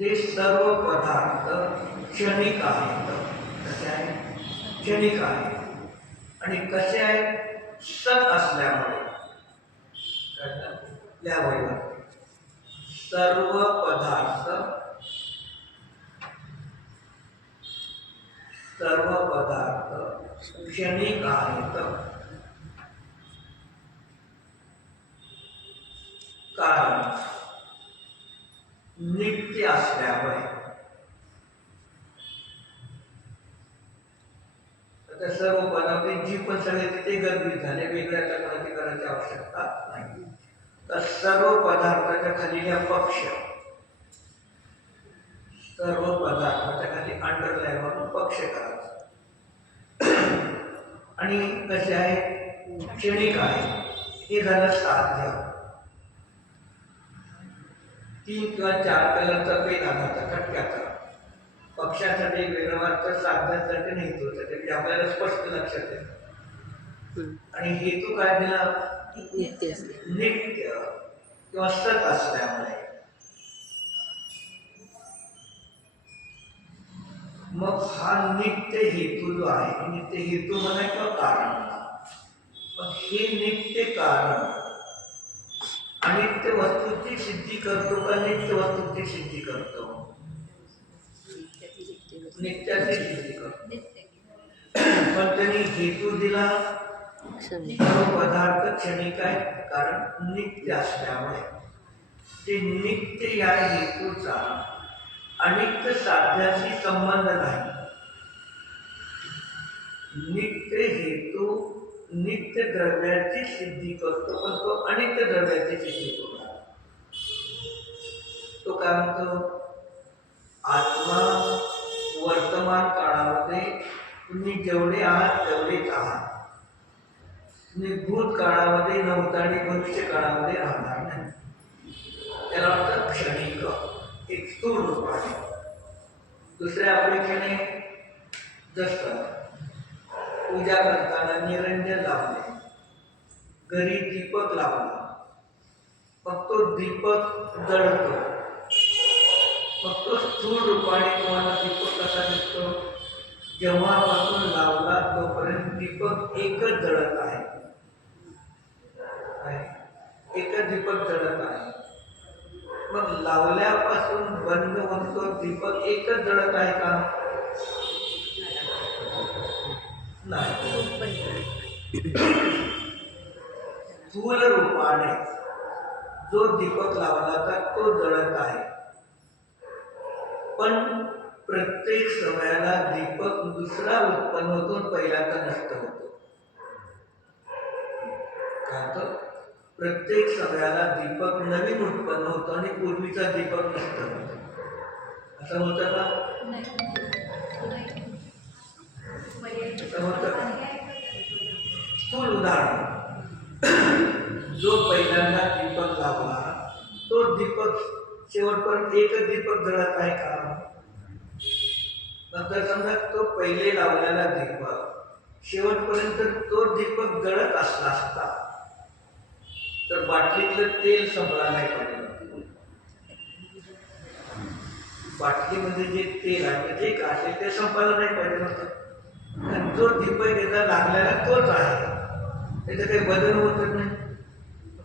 ते सर्व पदार्थ क्षणिक आहेत. कसे आहेत? क्षणिक आहेत. आणि कसे आहेत? सत असल्यामुळे. सर्व पदार्थ क्षणिक आहेत, कारण नित्य असल्यामुळे. आता सर्व पदार्थ जी पण सगळे तिथे गर्भित झाले, वेगळ्या तक्रारी करायची आवश्यकता नाही. तर सर्व पदार्थाच्या खाली पक्ष, सर्व पदार्थाच्या खाली अंडरलाईन म्हणून पक्ष करायचा. आणि कसे आहे? क्षणिक आहे. हे झालं साध्य. 3 किंवा 4 कलरचा पेन आणायचा खटक्याचा. पक्षासाठी वेगळा अर्थ, साध्यासाठी नाही तो त्यासाठी आपल्याला स्पष्ट लक्षात येतं. आणि हेतू काय दिला? नित्य किंवा सत असल्यामुळे. मग हा नित्य हेतू जो आहे, नित्य हेतू म्हणा किंवा कारण म्हणा, पण हे नित्य कारण अनित्य वस्तूची सिद्धी करतो का नित्य वस्तूची सिद्धी करतो? नित्याची सिद्धी करतो. पण त्यांनी हेतू दिला सर्व पदार्थ क्षणिक आहे, कारण नित्य असल्यामुळे. ते नित्य या हेतूचा अनित्य साध्याशी संबंध नाही. नित्य हेतू नित्य द्रव्याची सिद्धी करतो, पण तो अनित्य द्रव्याची सिद्धी करतो. तो काय म्हणतो? आत्मा वर्तमान काळामध्ये तुम्ही जेवढे आहात तेवढेच आहात. तुम्ही भूत काळामध्ये नव्हता आणि भविष्य काळामध्ये राहणार नाही. त्याला म्हणतात क्षणिक, एक स्थूल रूप आहे. दुसऱ्या अपेक्षेने जसं पूजा करताना निरंजन लावले, घरी दीपक लावला, मग तो दीपक जळतो. मग तो स्थूल रूपाने तुम्हाला दीपक कसा दिसतो? जेव्हापासून लावला तोपर्यंत दीपक एकच जळत आहे. एकच दीपक जळत आहे. मग लावल्यापासून बंद होऊन तो दीपक एकच जळत आहे का? नाही. स्थूल रूपाने जो दीपक लावला तर तो जळत आहे. पण प्रत्येक समयाला दीपक दुसरा उत्पन्न होतो, पहिल्याचा नष्ट होतो. प्रत्येक समयाला दीपक नवीन उत्पन्न होतो आणि पूर्वीचा दीपक नष्ट होतो. असं होतं का? स्थूल उदाहरण, जो पहिल्यांदा दीपक लावला तो दीपक शेवटपर्यंत एकच दीपक जळत आहे का? नंतर समजा तो पहिले लावलेला दीपक शेवटपर्यंत तो दीपक जळत असला असता तर बाटलीतलं तेल संपला नाही पाहिजे. बाटलीमध्ये जे तेल आहे जे का असेल ते संपायला नाही पाहिजे नव्हतं. आणि जो दीपक याचा लागलेला तोच आहे, त्याचं काही बदल होत नाही.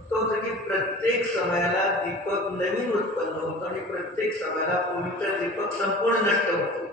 तो होतं की प्रत्येक समयाला दीपक नवीन उत्पन्न होतं आणि प्रत्येक समयाला पूर्वीचा दीपक संपूर्ण नष्ट होतो.